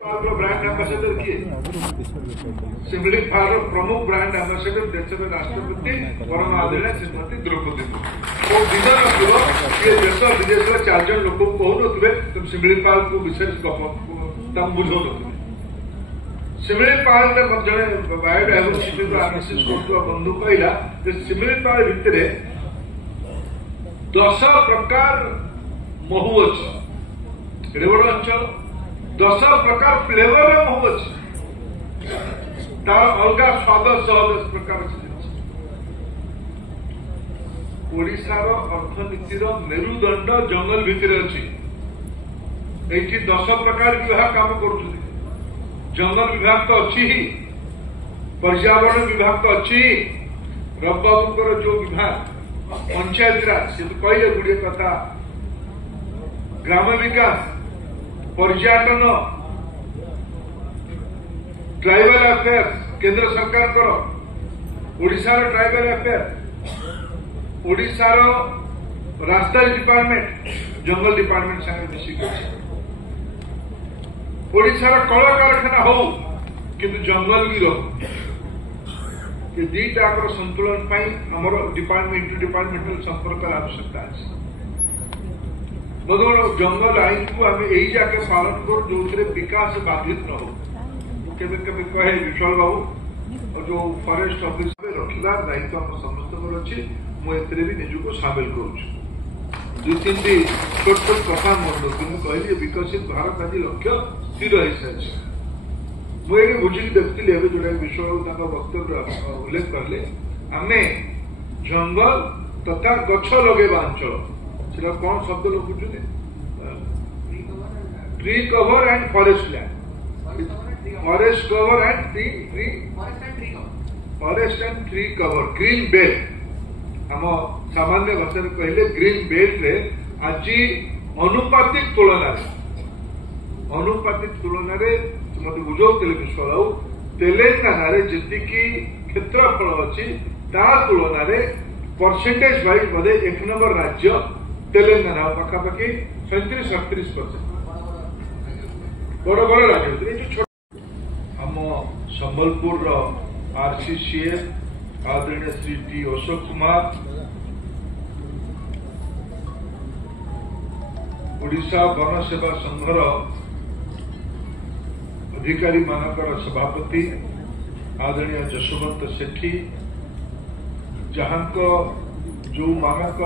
brand ambassador किए सिमली फार प्रमुख brand ambassador देश राष्ट्रपति परम आदरणीय श्रीमती द्रौपदी मुर्मू दिन नथिବ ये देश विदेश 4 जन लोक कहून तुम सिमलीपाल को विशेष बुझौ सिमलीपाल जड़े बायोडायवर्सिटी आनालीसिस कर बंधु कहला सिमलीपाल भितर 10 प्रकार महू अच्छे एडे बड़ अंचल 10 प्रकार फ्लेवर महू अच्छे तार अलग स्वाद सह 10 प्रकार ओडिशार अर्थनीतिर मेरुदंड जंगल भितर अच्छी 10 प्रकार विभाग काम कर जंगल विभाग तो अच्छी ही पर्यावरण विभाग तो अच्छी ही रबाबूर जो विभाग पंचायत राज से तो कहले गुड़े कथा ग्राम विकास पर्यटन ट्राइबल अफेयर्स केंद्र सरकार कर ओडिशार ट्राइबल अफेयर ओडिशार राजधानी डिपार्टमेंट जंगल डिपार्टमेंट संगे मिसिक ओडिशार कल कारखाना हो किंतु जंगल भी रहो ये दीटा संतुलन आमर डिपार्टमेंट टू डिपार्टमेंटल संपर्क आवश्यकता अच्छे बदल जंगल आईन को आम यही जाके पालन कर जो विकास बाधित न हो केवे कहे विशाल बाबू और जो फॉरेस्ट ऑफिस रखा दायित्व आम समस्त अच्छी मुझे भी निजक सामिल करुँ 2-3 छोट छोट कथा मन रखी कहली विकसित भारत आज लक्ष्य स्थिर हो सारी मुझे बुझिकी देखी जोटा विश्वबाबू वक्तव्य उल्लेख कले आम जंगल तथा गछ लगेवा अंचल से कौन शब्द लिखुचे tree cover and forest land forest cover and forest and tree cover green belt आम सामान्य भाषा कहले ग्रीन बेल्ट रे आज अनुपातिक तुलन मत बुझाऊे विश्वबाबू तेलेंगाना जी क्षेत्रफल अच्छी तुलन परसेंटेज वाइज बोधे 1 नंबर राज्य तेलेंगाना पाखापाखि 37-38% बड़ बड़ राज्य आम संबलपुर आरसीसीए आदरणीय श्री टी अशोक कुमार ओडिशा वन सेवा संघर अधिकारी मानकर सभापति आदरणीय जशवंत सेठी जहां जो मानक